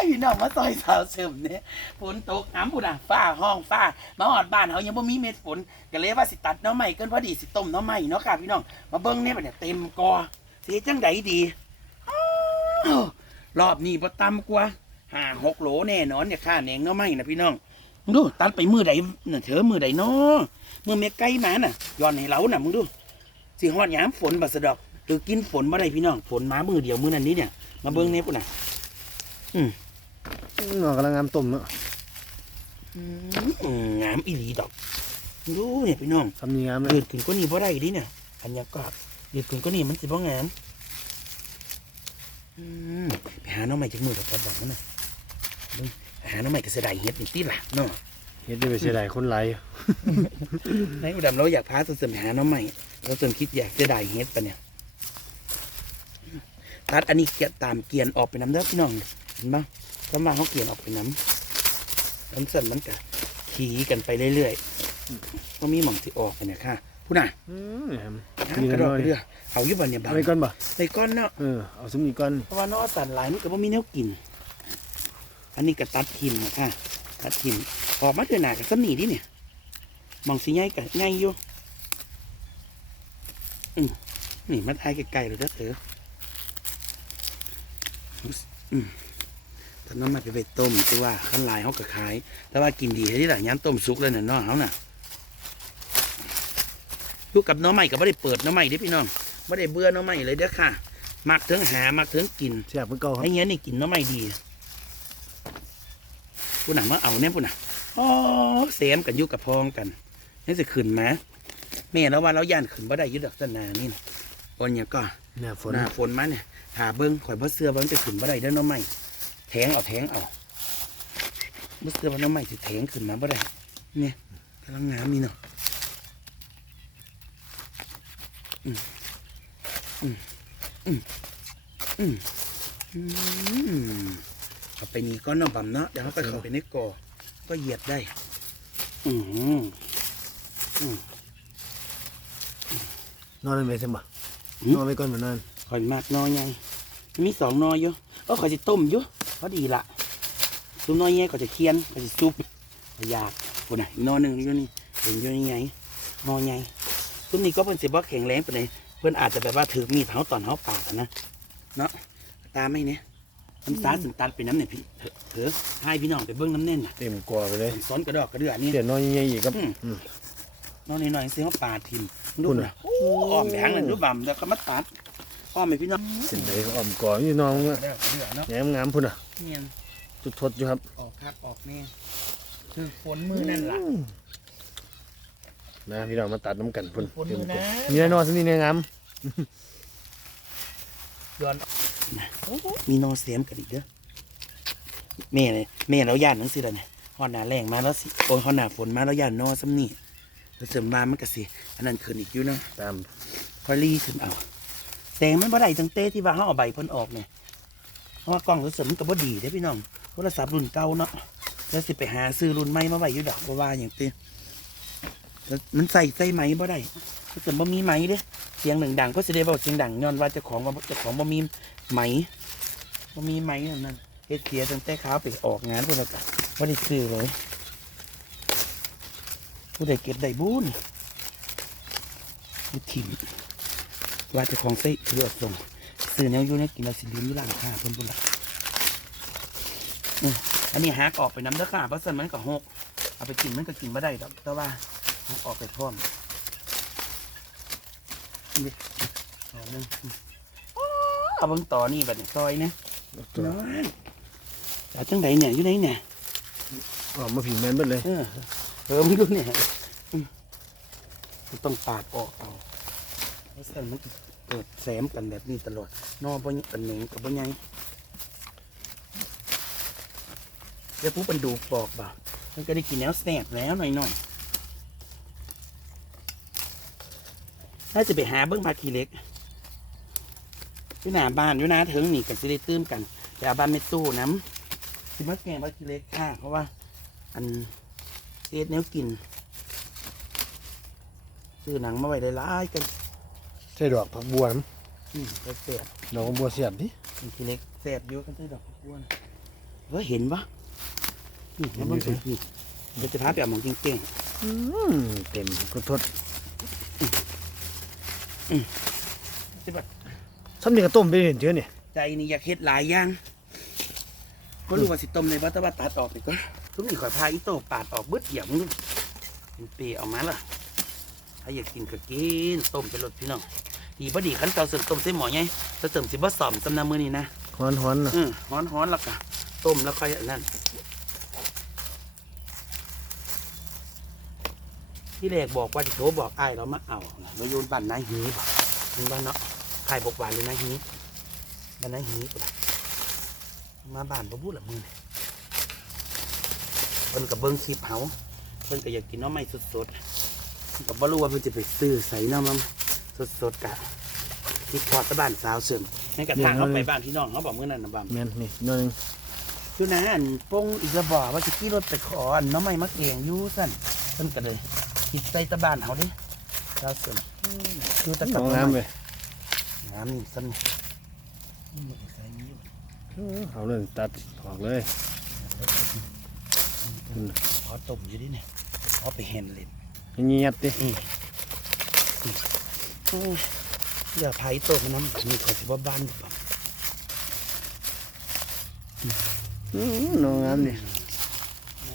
ยพี่น้องมาซอยสาวเสริมเนี่ยฝนตกน้ำบุญอะฟ้าห้องฟ้า มาหอดบ้านเขายังบ่มีเม็ดฝนก็เลยว่าสิตัดน้อใหม่เกินพอดีสิต้มน้อใหม่เนาะค่ะพี่น้องมาเบิ้งเนี่ยบัดเนี่ยเต็มกอเสียจังใดดีรอบนี้บ่ต่ำกว่าห้าหกโหลแน่นอนเนี่ยค่าแหนงน้อใหม่นะพี่น้องมึงดูตัดไปมือใดน่ะเถอมือใดเนาะมือเมไก่มาน่ะย้อนให้เราน่ะมึงดูสิฮอดยามฝนบัสดอกคือกินฝนบ่ได้พี่น้องฝนมามือเดียวมือนั้นนี้เนี่ยมาเบิ้งเนี่ยพุ่นน่ะ หนอกำลังงามต้มเนาะอืมงามอีหลีดอกดูเนี่ยพี่น้องทำยังงามเลยเดือดขึ้นก็นี่บ่ได้ดิเนี่ยอันยากาศเดือดขึ้นก็นี่มันสิบ่งามอืมไปหาน้องใหม่จากมือกับกระบอกนั่นน่ะเบิ่งไปหาน้องใหม่ก็เสียดายเฮ็ดนี่ติล่ะเนาะเฮ็ดได้ไปเสียดายคนไหลายในอุดมเราอยากพาสุดเสริมไปหาน้องใหม่เราเสริมคิดอยากเสียดายเฮ็ดปะเนี่ยตัดอันนี้เกียตามเกียนออกไปน้ำเด้อพี่น้องเห็นบ่ ก็มาเขาเกียนออกไปน้ำน้ำเส้นมันก็ขี่กันไปเรื่อยๆก็มีหม่องสิออกไปเนี่ยค่ะพูดน่ะอืมเนี่ยครับน้ำกระดอกกระเดือเอาอยู่บ่เนี่ยบ้าเอาไปก่อนบ่ไปก้อนเนาะเออเอาซุ้มนี้ก่อนเพราะว่าเนอสันหลายมันก็บ่มีแนวกิน อันนี้ก็ตัดทิมนะค่ะตัดทิมออกมาเถอะหนากับสนีดิเนี่ยมองสิง่ายกับง่ายอยู่อืมนี่มาทายไกลๆเลยเด้อเถอะอืม ตอนนั้นมาไปไปต้มตัวว่าขั้นลายเขาก็ขาย แต่ว่ากินดีที่หลังย้ำต้มสุกเลยน่ะเนาะเขาน่ะอยู่กับหน้องใหม่ก็ไม่ได้เปิดหน้องใหม่เด้อพี่น้องไม่ได้เบื่อหน้องใหม่เลยเด้อค่ะ มักถึงหามักถึงกินแซ่บเพิ่นเก่าครับไอ้เงี้ยนี่กินหน้ำไม่ดีผู้หนังมาเอาเนี่ยผู้หนังอ๋อเสียมกันอยู่กับพองกันนี่จะขึ้นมาแม่แล้วว่าเราย่านขึ้นบ่ได้อยึดดอกตนานี่นะวันเนี้ยก็หน้าฝนหน้าฝนมาเนี่ยหาเบิ้งข่อยบ่เสื้อว่ามันจะขึ้นบ่ได้เด้อหน้ำไม่ แทงเอาแทงเอาบ่เสื้อว่าหน้ำไม่สิแทงขึ้นมาบ่ได้เนี่ยกำลังงามนี่เนาะอืมอืมอืมอืมอืมเอาไปนี่ก้อนน้ำบำเนาะเดี๋ยวเขาไปเข้าไปในกอก็เหยียดได้อืมนอนได้ไหมเซมบ่อืมนอนไปก่อนบ่นอนข่อยมากนอยังมีสองนออยู่เออข่อยจะต้มอยู่ พอดีละซุปนอแย่ข่อยจะเคียนข่อยจะซุปข่อยอยากคนไหนะอีกนอหนึ่งอยู่นี่เห็นอยู่นี่ไงนอไงซุปนี้ก็เป็นสิบ่แข็งแรงปานใดเพื่อนอาจจะแบบว่าถือมีดเท้าตอนเท้าปากอะนะเนาะตามไม่เนี่ยน้ำตาลสึนตันไปน้ำเนี่ยพี่เถอะเถอะให้พี่น้องไปเบิ้งน้ำเน่นน่ะเต็มกว่าไปเลยซ้อนกระดอกกระเดือนี่เดี๋ยวน้อยใหญ่ๆอีกครับอืมอืมน้องนี่หน่อยเสียงปลาทิมดูคุณนะน่ะโอ้อ้อมแบงเลยดูบ่ำแล้วก็มาตัด อ้อมไปพี่น้องเส้นใดก็อ้อมก่ออยู่น้องกอะระเดือกกระเดือเนาะแหนมงามพุ่นอะเนียนจุดทดอยู่ครับออกคักออกแน่คือฝนมือนั่นล่ะอืมนะพี่น้องมาตัดน้ำกันพุ่นฝนมือนะมีแน่นอนสินี่เนี่ยงามย้อนโอ้มีนอเสียมกันอีกเด้อแม่เลยแม่เราย่านหนังสือแล้วเนี่ยฮอดหนาแรงมาแล้วสิโอ้ยฮอดหนาฝนมาแล้วย่านนอซ้ำนี่แล้วเสริมบานมันก็สิอันนั้นขึ้นอีกอยู่เนาะตามคอยรีขึ้นเอา แต่มันบ่ได้จังเต้ที่ว่าเขาเอาใบเพิ่นออกเนี่ยเพราะว่ากล้องรู้สึกมันก็บ่ดีเด้พี่น้องโทรศัพท์รุ่นเก่าเนาะแล้วสิไปหาซื้อรุ่นใหม่มาไว้อยู่ดอกบ่ว่าอย่างติแล้วมันใส่ใส่ไหมบ่ได้รู้สึกบ่มีไหมเด้เสียงหนึ่งดังก็สิได้เว้าเสียงดังย้อนว่าเจ้าของว่าเจ้าของบ่มีไหมบ่มีไหมนั่นนั่นเฮ็ดเสียตั้งแต่ขาไปออกงานพุ่นแล้วก็บ่ได้ซื้อเลยผู้ใดเก็บได้บุญผู้ถิ่ม ว่าเจะของใส่เลือดส่งซื้อแนวอยู่เนี่ยกินแล้วสิลืมที่ร้านค้าเพิ่นพุ่นละอืมอันนี้หักออกไปน้ำเด้อค่ะเพราะสันมันก็หกเอาไปกินมันก็กินไม่ได้ดอกแต่ว่าหักออกไปพร้อมนี่เอาหนึ่งอืมเอาเบิ่งต่อนี่บัดนี้ซอยนะตัวน้อยเอาจังไดเนี่ยอยู่ไหนเนี่ยอ้อมมาผีแมนเบิดเลยเออเออไม่รู้เนี่ยอืมมันต้องปาดออกเอาเพ ราะฉะนั้นมันเกิดแสมกันแบบนี้ตลอดนอบ่ยังเป็นเหน่งกับบ่ยังเดี๋ยวปุ๊บมันดูปอกบ่ามันก็ได้กินแล้วแสบแล้วหน่อยหน่อยๆน่าจะไปหาเบิ้งปลาขี้เล็กที่หน้าบ้านอยู่นะถึงนี่กันสิได้ตื้มกันแต่เอาบ้านไม่ตู้น้ำสิมาแกงปลาขี้เล็กค่ะเพราะว่า อันเอ็ดแนวกินซื้อหนังมาไว้ได้หลายกัน ใช่ดอกผักบัวน้อืมก็เสียบำดอกผักบัวเสียบดิมันทีเล็กเสียบอยู่กันใส่ดอกบัวนะเฮ้ยเห็นปะนี่แล้วมันเป็นนี่เดี๋ยวจะพาไปเอาหมองเก่งอืมเต็มกระทดๆที่แบบซ้ำนี่ก็ต้มไปเห็นเจอเนี่ยใจนี่อยากเฮ็ดหลายอย่างก็รู้ว่าสิต้มในบัตรบัตตัดออกไปก่อนทุกนี่ข่อยพาอีโต้ปาดออกเบิดเหี่ยมงดูเป็นเปรย์ออกมาล่ะถ้าอยากกินก็กินต้มไปรสพี่น้อง ดีพอดีขั้นเก่าเสริมต้มเส้นหมอไงจะเสริมสิบ่สอมสำนามือนี่นะฮ้อนฮ้อนๆนะอือฮ้อนฮ้อนๆแล้วก็ต้มแล้วค่อยอันนั่นที่แรกบอกว่าจะโทรบอกไอ้ายเรามาเอาเราโยนบ้านนายหีบเป็นบ้านเนาะไข่บกหวานเลยนายหีบ้านนายหีปุ่นมาบ้านบ่พูดละมือนี่เพิ่นกับเบิ้งคลิปเฮาเพิ่นก็อยากกินหน้อไม้สดๆเพิ่นก็บ่รู้ว่าเพิ่นจะไปซื้อใส่น้ำมัน สดๆกะคิดทอดตะบ้านสาวเสริมให้กระทางเขาไปบ้านพี่น้องเขาบอกเมื่อนั้นนะบ้านแม่นนี่หน้อยหนึงอยู่นะอันปงอีกระบอกว่าจะขี่รถไปขออันน้องไม่มักเองอยู่สั่นเพิ่นก็เลยคิดใส่ตะบ้านเขาดิเราเสริมอยู่แตะน้กับองน้ำไปน้ำนี่สั่นอืมใส่นี้อยู่อืมเอาเลยตัดออกเลยอืมขอต้มอยู่ดิเนี่ยขอไปเห็นเลยเงียบๆดิอืม อืมอืมอย่าพายต้มน้ำมีขอสิว่าบ้านดีกว่าอืมน้องน้ำนี่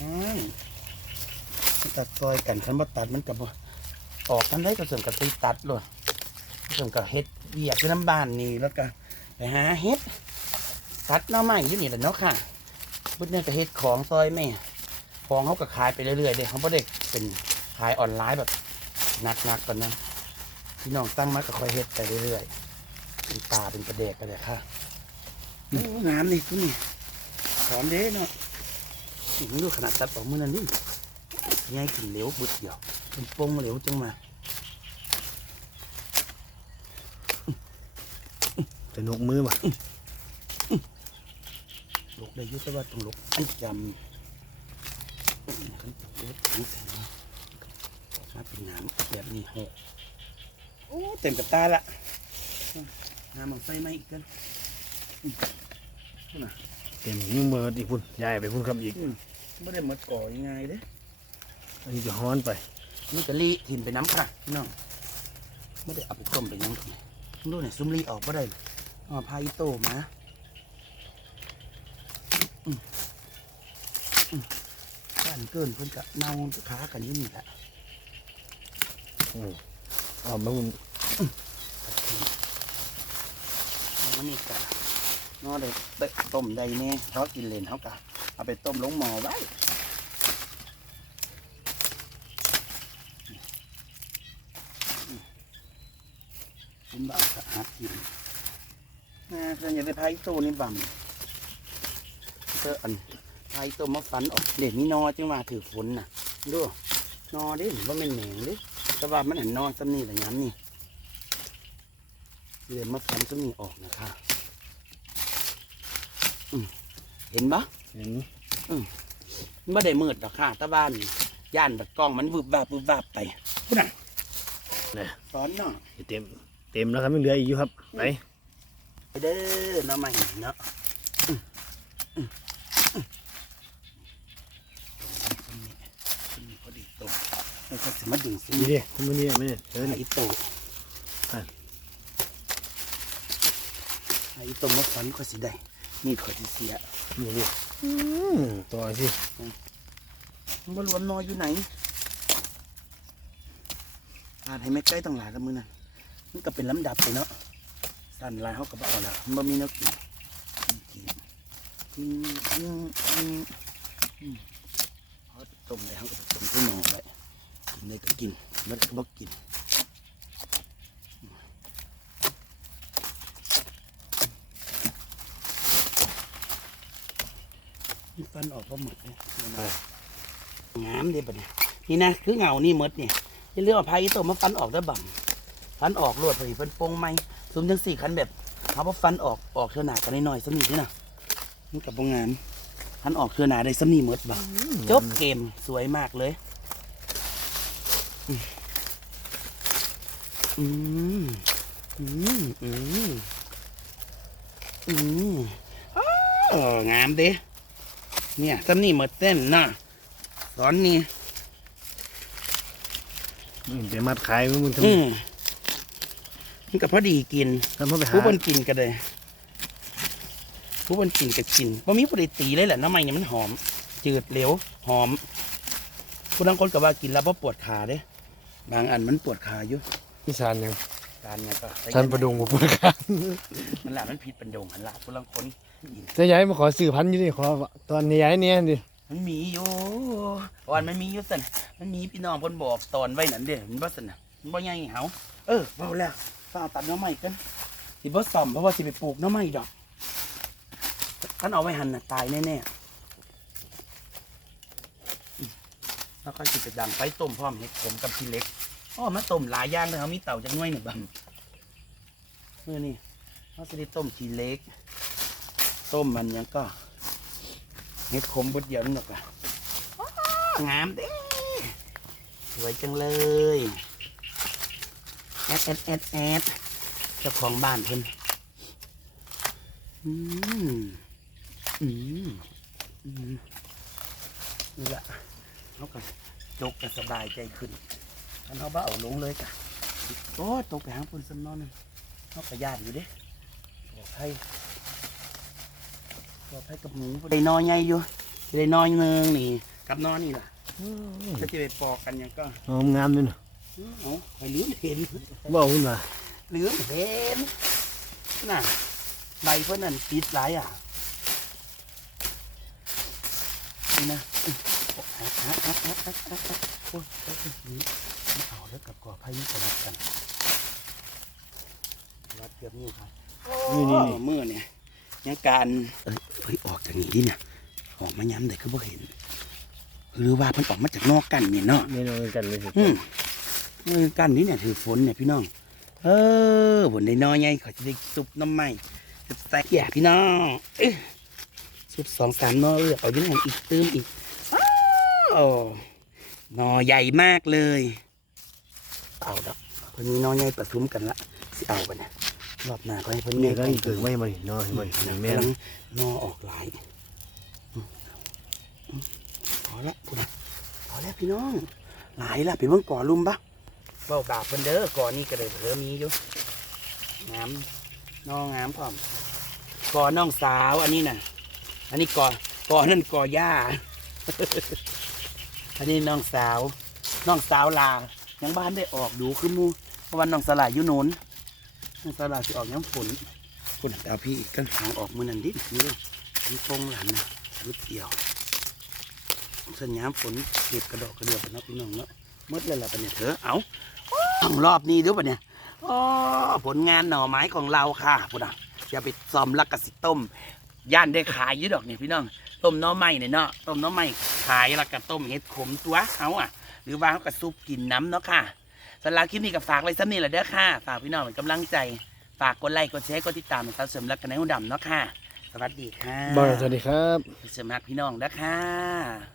อืมตัดซอยกันคันบ่ตัดมันกับออกกันได้ก็เสริมกับไปตัดเลยเสริมกับเฮ็ดเวียกที่น้ำบ้านนี่แล้วก็ไปหาเฮ็ดตัดหน้าไม้อยู่นี่แหละเนาะค่ะพุทธเนี่ยก็เฮ็ดของซอยแม่ของเขาก็ขายไปเรื่อยๆเด้เขาบ่ได้เป็นขายออนไลน์แบบนักๆก่อนนะ พี่น้องตั้งมาก็คอยเฮ็ดไปเรื่อยๆเป็นปลาเป็นกระเดกกันเลยค่ะอู้น้ำนี่คุณนี่หอมเด้เนาะนี่มึงดูขนาดตัดออกมือนั่นนี่ง่ายกินเหลวบุดเดียวเป็นปงเหลวจังมาจะนกมือป่ะลุกได้อยุติว่าต้องลุกอันจำขันจะเปิดขันแสงมามาเป็นน้ำแบบนี้หกโอ้เต็มกับตาละน้ำมันไฟไหมอีกกันเต็มยิ่งเบิดอีกพุ่นย้ายไปพุ่นครับอีกไม่ได้มาก่อยังไงเด้อันนี้จะฮ้อนไปนี่กะลีถิ่นไปน้ำค่ะพี่น้องไม่ได้เอาไปต้มไปยังทำไมดูเนี่ยซุ่มลีออกไม่ได้เลยเอ๋อพาอีโต้มาอืมอืมบ้านเกินเพิ่นกะเน่าขากันอยู่นี่แหละอืม เอามาพุ่นมันนี่กะนอได้เต้มได้แน่เขากินเลนเขากะเอาไปต้มลงหม้อไว้กินบ้ากะหัดกินนะเพื่อนอย่าไปพายโตนี่บังเพื่ออันพายโตมาฟันออกเด็ดนี่นอจังหว่าถือฝนน่ะดูนอดิว่ามันแหน่งดิ แต่ว่ามันเห็นนอนซ้ำนี่แต่ย้ำนี่เรียนมาฟันซ้ำนี่ออกนะคะเห็นปะเห็นไม่ได้มืดหรอกค่ะตาบ้านย่านบัดกล้องมันวืบวาบวืบวาบไปพูดน่ะเนี่ยซ้อนเนาะเต็ม เต็มแล้วครับไม่เหลืออีกอยู่ครับ ไป ไปเด้อเนาะใหม่เนาะอืมอืมอืมตรงนี้ตรงนี้พอดีตรงแล้วก็จะ มาดึงซินี่ดิคุณมันนี่ไม่เนี่ยเออนี่ไอ้โตอะไอ้โตมาฟันก็สิได้นี่ขอยสิเสียนี่ดิอืมต่อสิมันบ่รวมนอยอยู่ไหนอาจให้ไม่ใกล้ต้องหลายละมือน่ะมันก็เป็นลำดับไปเนาะสั่นลายเขาก็บอกเอาแล้วมันบ่มีแนวกินกินอืมอืมอืมอืมเขาต้มได้เขาก็ต้มที่หม้อไปกิ นได้ก็กินมันก็บ่กินมันฟันออกก็หมดเลยงามเดียบดเนี่ยนี่นะคือเงานี่หมดเนี่ยที่เรื่องว่าพายิโตมาฟันออกได้บังฟันออกรวดพอดีเป็นโปงไหมซุ้มจังสี่คันแบบเขาว่าฟันออกออกเทือหนากันน้อยๆสำนีนี่นะนี่กับโรงงานฟันออกเทือหนาได้สำนีหมดบังจบเกมสวยมากเลย อืมอืมอืมอืมอืมอ้าวงามเด้เนี่ยซ้ำนี่หมดเส้นนะสอนนี่อืมไปมัดขายมันทำอืมมันก็พอดีกินทำเพื่อไปหาผู้บนกินก็เลยผู้บนกินก็กินว่ามีผู้ใดตีเลยแหละน้ำมันเนี่ยมันหอม จืดเหลวหอมผู้ทั้งคนก็ว่ากินแล้วเพราะปวดขาเด้ บางอันมันปวดขาอยู่อีสานยังการเนี่ยก็สันประดุงบ่ปวดขามันละมันผิดเป็นโดงหันละผู้ทั้งคนกินจะย้ายมาขอซื้อพันธุ์อยู่นี่ขอตอนนี้ย้ายเนี่ยดิมันมีอยู่วันมันมีอยู่สันมันมีพี่น้องเพิ่นบอกตอนไว้นั่นเด้มันบ่สันน่ะมันบ่ใหญ่เหาเออเบาแล้วฝ้าตัดหน้ำใหม่กันสิบ่ซ่อมเพราะว่าสิไปปลูกหน้ำใหม่ดอกท่านเอาไว้หันน่ะตายแน่ๆอืมแล้วก็สิไปดังไฟต้มพร้อมเห็ดขมกับพี่เล็ก อ๋อมาต้มหลายอย่างเลยเขามีเต่าจากหน้วยหนึ่งบังเมื่อนี่เขาจะได้ต้มทีเล็ก ต้มมันยังก็เห็ดขมบดเดียวนี่หรอกอะงามเด้สวยจังเลยแอดแอดแอดแอดเจ้าของบ้านเพิ่นอืมอืมอืมนี่ละเขาก็จกก็สบายใจขึ้น ท่านเขาบ้าเอาลงเลยจ้ะโอ้ตกไปหางปุ่นสำนอนนึงเขาก็ญาติอยู่เด้ปลอดภัยปลอดภัยกับหมูได้นอนใหญ่อยู่ได้นอนเนืองนี่ กับนอนนี่ล่ะก็จะไปปอกกันหยังก็หอมงามด้วยนะเอาไปลืมเห็นว่าหุ่นว่ะเหลืองเห็นน่ะใบเพื่อนนั่นติดหลายอะนี่นะอื้อฮักฮักฮักฮักฮักฮักฮักโอ้ยโอ้ยนี่ไม่ เอาแล้วกับกอไผ่นี่ก็รัดกันรัดเกือบนี่ครับนี่นี่โอ้มือเนี่ยยังการเอ้ยเฮ้ยออกจากนี่ดิเนี่ยออกมาย้ำแต่คือบ่เห็น หรือว่าเพิ่นออกมาจากนอกกันเนี่ยเนาะนี่นอนกันเลยสิอืมมือกันนี่เนี่ยถือฝนเนี่ยพี่น้อง เออฝนได้น้อยไงเขาจะได้ซุปน้ำไหม้ซุปแซ่บแย่พี่น้องเอ้ยซุปสองสามนอเออเอาอยังไงอีกเติมอีกอ้าวหนอใหญ่มากเลย เอาดอกเพิ่นมีหนอใหญ่ประทุมกันละสิเอาไปเนี่ยรอบหน้าก็ให้เพิ่นนี่ใหญ่ก็อีกเกิดไม่มาดินอนมาดิแม่กำนลังนอออกหลายอืมอืมพอละพูดนะพอแล้วพี่น้อง หลายละไปเบิ่งก่อลุมปะเบาบาปเพิ่นเด้อก่อนี่ก็ได้เพิ่มมีอยู่งามน้องงามพร้อมก่อน้องสาวอันนี้น่ะ อันนี้ก่อก่อนั่นก่อย่าอันนี้น้องสาว น้องสาวลา ยังบ้านได้ออกดูคือหมูเพราะวันน้องสลายอยู่โนนน้องสลายจะออกย้ำฝนคุณเอาพี่กันหางออกมือนันดินี่เลยมีฟงหลานนะรุดเดียวสัญญามฝนเก็บกระดอกกระเดือกนะพี่น้องเนาะหมดเลยล่ะปะเนี่ยเถอะเอาต้องรอบนี้ด้วยปะเนี่ยอ๋อผลงานหน่อไม้ของเราค่ะพุดอะอย่าไปซ้อมลักกะสิต้มย่านได้ขายยี่ดอกเนี่ยพี่น้อง ต้มน้อไม้เนี่ยเนาะต้มน้อไม้ขายล้วก็ต้มเห็ดขมตัวเอาอะ หรือว่าเขาก็ซุปกินน้ำเนาะค่ะสำหรับคลิปนี้ก็ฝากไว้สักนี่แหละเด้อค่ะ ฝากพี่น้องเป็นกำลังใจ ฝากกดไลค์กดแชร์กดติดตามในการเสริมรักกันในหุ่นดำเนาะค่ะ สวัสดีค่ะบอลสวัสดีครับเสริมรักพี่น้องเด้อค่ะ